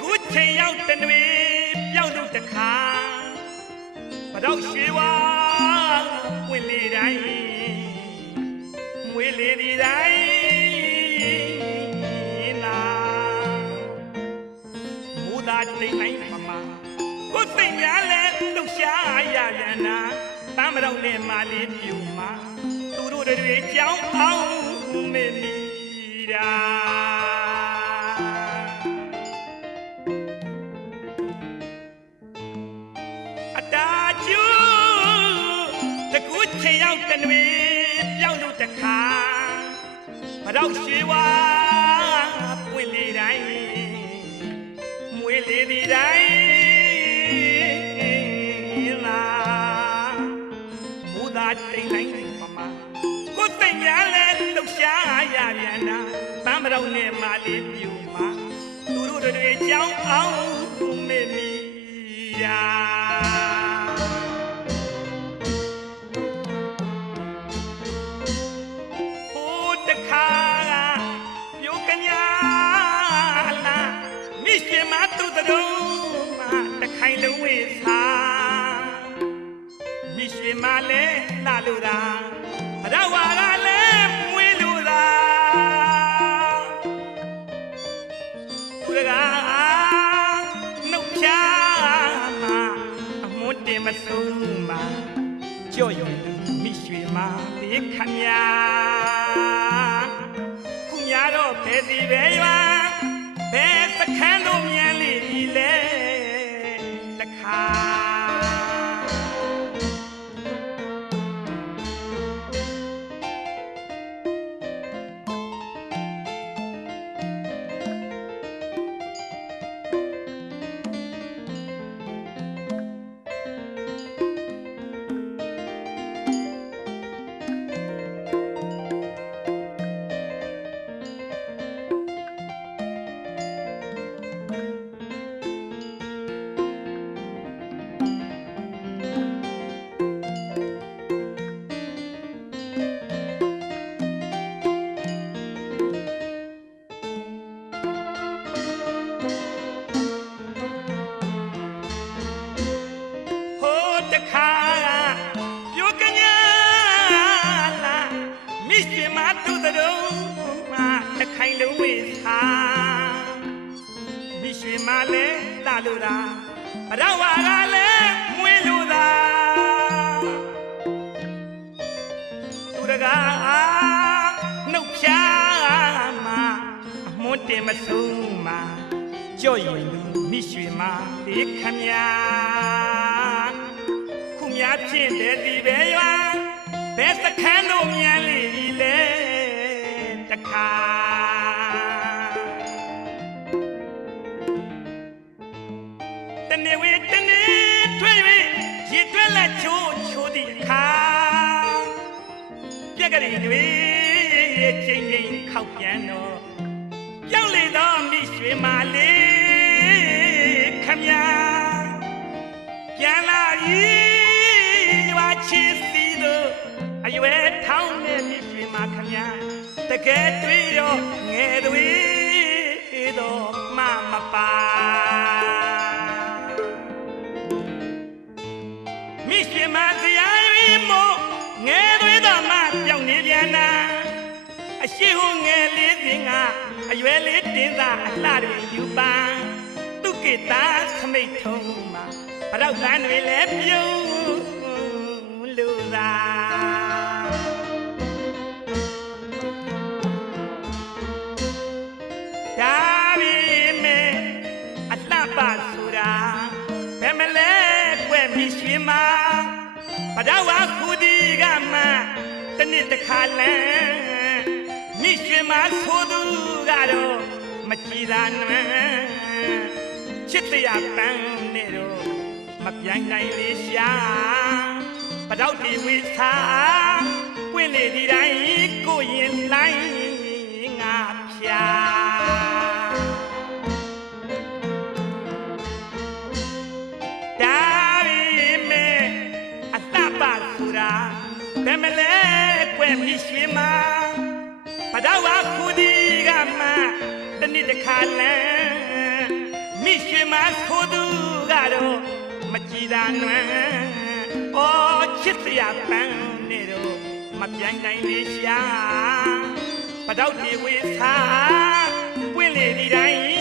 ကူချိန်ရောက်တဲ့တွေပြောက်လို့တခါမတော့ရွှေဝါဝင်လေတိုင်းမွေးလေဒီတိုင်းလာမူသာတိမ်တိုင်းမမကိုစိတ်များလဲလှူရှားရပြန်နာတမ်းမတော့နဲ့မာလေးပြူမှာသူတို့တွေကြောင်းအောင်မေမီတာချိန်ရောက်တဲ့တွေပြောက်လို့တခါမတော့ရွှေဝါပွင့်လေတိုင်းမွေးလေဒီတိုင်းလာမူသာတိမ်တိုင်းမမကိုသိညာလဲလှူရှားရပြန်နာတမ်းမတော့နဲ့မာလေးပြူမှာသူတို့တွေကြောင်းအောင်မေမီရာလုံးဝေးသာမိရှိမလဲလာလို့သာရဝါကလည်းမွေးလို့သာသူကနှုတ်ဖြာမှာအမွတ်တင်မဆုံးမှာကြော့ရွံမိရှိမလေးခမညာခုများတော့ဘယ်စီပဲရွာဘယ်စခန်းတို့မြန်လေးလဲမလဲလာလို့သာရဝါကလည်းမွေးလို့သာသူတကားနှုတ်ဖြာမှာအမွတ်တင်မဆုံးမှာကြော့ရင်မိရွှေမလေးခမညာခုများဖြင့်တဲ့ဒီပဲရွာဘယ်စခန်းတို့မြန်လေးလဲတခါနေဝေတနေထွေ၍ရေတွက်လက်ချိုးချိုးသည့်အခါပြက်ကလေးတွေချင်းချင်းခောက်ပြန်တော့ပြောင်းလေတော့မိရွှေမလေးခမညာပြန်လာ၏ရွာချစ်စီတို့အရွယ်ထောင်းနဲ့မိရွှေမခမညာတကယ်တွေ့တော့ငယ်တွေတော့မပါမိရှိမစရာရီမို့ငယ်တွေတော့မှပြောင်းနေပြန်နာအရှိဟိုငယ်လေးစဉ်ကအရွယ်လေးတင်းသာအလှတွေယူပန်းသူကိတာသမိတ်ထုံးမှာဘရောက်တန်းတွေလည်းပြုံးလူသာဒါပေမဲ့အလှပဆိုတာဘယ်မလဲကွယ်မိရှိမဘဒဝါခုဒီကမှတနစ်တစ်ခါလန်းမိရွှေမဆိုသူကတော့မကြည်သာနွမ်းချစ်တရားပန်းနေတော့မပြိုင်နိုင်လေရှာဘတော့ဒီဝိသာပွင့်လေဒီတိုင်းကိုရင်လိုက်ငါဖြာဘယ်မလဲကွယ်မိရွှေမဘဒဝါခုဒီကမှတနစ်တစ်ခါလန်းမိ မှာဆိုသူကတော့မကြည်သာနွမ်းအော်ချစ်စရာပန်းနေတော့မပြိုင်နိုင်လေရှာပတောက်ဒီဝေးစားပွင့်လေဒီတိုင်း